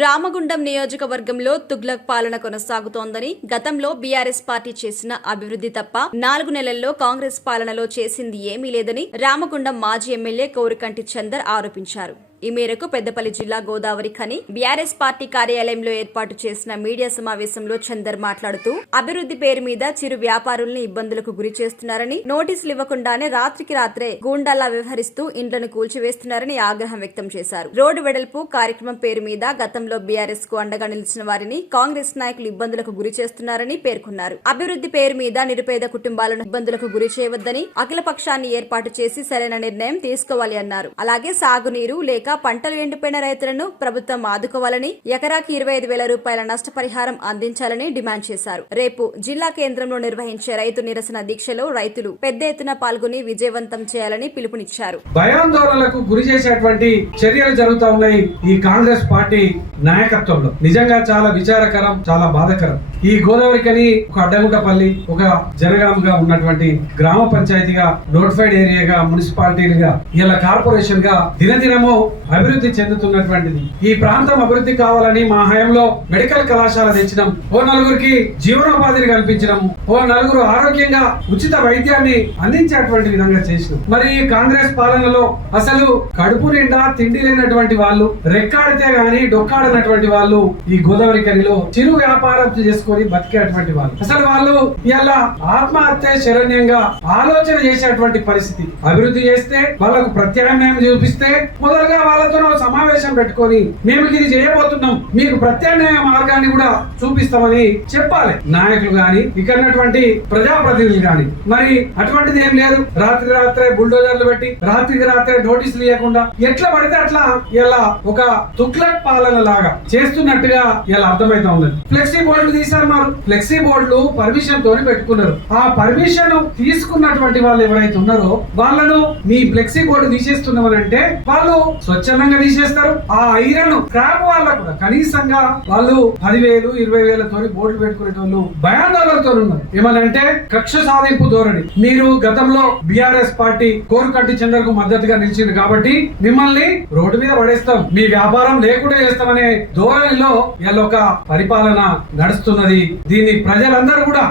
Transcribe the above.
రామగుండం నియోజకవర్గంలో తుగ్లక్ పాలన కొనసాగుతోందని, గతంలో బీఆర్ఎస్ పార్టీ చేసిన అభివృద్ధి తప్ప 4 నెలల్లో కాంగ్రెస్ పాలనలో చేసింది ఏమీ లేదని రామగుండం మాజీ ఎమ్మెల్యే కోరికంటి చందర్ ఆరోపించారు. ఈ మేరకు పెద్దపల్లి జిల్లా గోదావరి ఖని బీఆర్ఎస్ పార్టీ కార్యాలయంలో ఏర్పాటు చేసిన మీడియా సమావేశంలో చందర్ మాట్లాడుతూ, అభివృద్ధి పేరు మీద చిరు వ్యాపారుల్ని ఇబ్బందులకు గురి చేస్తున్నారని, నోటీసులు ఇవ్వకుండానే రాత్రికి రాత్రే గూండాలా వ్యవహరిస్తూ ఇండ్లను కూల్చివేస్తున్నారని ఆగ్రహం వ్యక్తం చేశారు. రోడ్డు వెడల్పు కార్యక్రమం పేరు మీద గతంలో బీఆర్ఎస్ కు అండగా నిలిచిన వారిని కాంగ్రెస్ నాయకులు ఇబ్బందులకు గురి చేస్తున్నారని పేర్కొన్నారు. అభివృద్ధి పేరు మీద నిరుపేద కుటుంబాలను ఇబ్బందులకు గురి చేయవద్దని, అఖిల పక్షాన్ని ఏర్పాటు చేసి సరైన నిర్ణయం తీసుకోవాలి అన్నారు. అలాగే సాగునీరు లేక పంటలు ఎండిపోయిన రైతులను ప్రభుత్వం ఆదుకోవాలని, ఎకరాకి 25,000 రూపాయల నష్టపరిహారం అందించాలని డిమాండ్ చేశారు. రేపు జిల్లా కేంద్రంలో నిర్వహించే రైతు నిరసన దీక్షలో రైతులు పెద్ద ఎత్తున పాల్గొని విజయవంతం చేయాలని పిలుపునిచ్చారు. భయాందోళనలకు గురి చేసేటువంటి చర్యలు జరుగుతూ ఉన్నాయి ఈ కాంగ్రెస్ పార్టీ నాయకత్వంలో. నిజంగా చాలా విచారకరం, చాలా బాధాకరం. ఈ గోదావరి కని ఒక అడ్డగుంటపల్లి, ఒక జనగాముగా ఉన్నటువంటి గ్రామ పంచాయతీగా, నోటిఫైడ్ ఏరియాగా, మున్సిపాలిటీలుగా, ఇలా కార్పొరేషన్ గా దినదినము అభివృద్ధి చెందుతున్నటువంటిది. ఈ ప్రాంతం అభివృద్ధి కావాలని మా హయాంలో మెడికల్ కళాశాల తెచ్చినాం. ఓ నలుగురికి జీవనోపాధిని కల్పించడం, ఓ నలుగురు ఆరోగ్యంగా ఉచిత వైద్యాన్ని అందించేటువంటి విధంగా చేసినాం. మరి ఈ కాంగ్రెస్ పాలనలో అసలు కడుపు నిండా తిండి లేనటువంటి వాళ్ళు, రెక్కాడితే గాని డొక్కాడనటువంటి వాళ్ళు ఈ గోదావరి కనిలో చిరు వ్యాపారం చేసుకొని బతికేటువంటి వాళ్ళు. అసలు వాళ్ళు ఇలా ఆత్మహత్య శరణ్యంగా ఆలోచన చేసేటువంటి పరిస్థితి. అభివృద్ధి చేస్తే వాళ్ళకు ప్రత్యామ్నాయం చూపిస్తే మొదలుగా వాళ్ళతో సమావేశం పెట్టుకొని మేము ఇది చేయబోతున్నాం, మీకు ప్రత్యామ్నాయ మార్గాన్ని కూడా చూపిస్తామని చెప్పాలి నాయకులు గాని, ఇక్కడ ప్రజాప్రతినిధులు గాని. మరి అటువంటిది ఏం లేదు. రాత్రి రాత్రే బుల్డోజర్లు పెట్టి రాత్రికి రాత్రే నోటీసులు ఇవ్వకుండా ఎట్లా పడితే అట్లా ఇలా ఒక తుగ్లక్ పాలన లాగా చేస్తున్నట్టుగా ఇలా అర్థమైతా ఉన్నది. ఫ్లెక్సీ బోర్డులు తీశారు. మరి ఫ్లెక్సీ బోర్డులు పర్మిషన్ తోని పెట్టుకున్నారు. ఆ పర్మిషన్ తీసుకున్నటువంటి వాళ్ళు ఎవరైతే ఉన్నారో వాళ్ళను మీ ఫ్లెక్సీ బోర్డు తీసేస్తున్నామనంటే వాళ్ళు స్వచ్ఛందంగా తీసేస్తారు. ఆ ఐరన్ స్క్రాప్ వాళ్ళకు కూడా కనీసంగా వాళ్ళు 10,000, 20,000 తోని బోర్డులు పెట్టుకునేటోళ్ళు భయాందోళనతో ఉన్నారు. ఏమనంటే కక్ష సాధింపు ధోరణి. మీరు గతంలో బీఆర్ఎస్ పార్టీ కోరుకంటి చందర్ కు మద్దతుగా నిలిచింది కాబట్టి మిమ్మల్ని రోడ్డు మీద పడేస్తాం, మీ వ్యాపారం లేకుండా చేస్తామనే ధోరణిలో ఇలా ఒక పరిపాలన నడుస్తున్నది. దీన్ని ప్రజలందరూ కూడా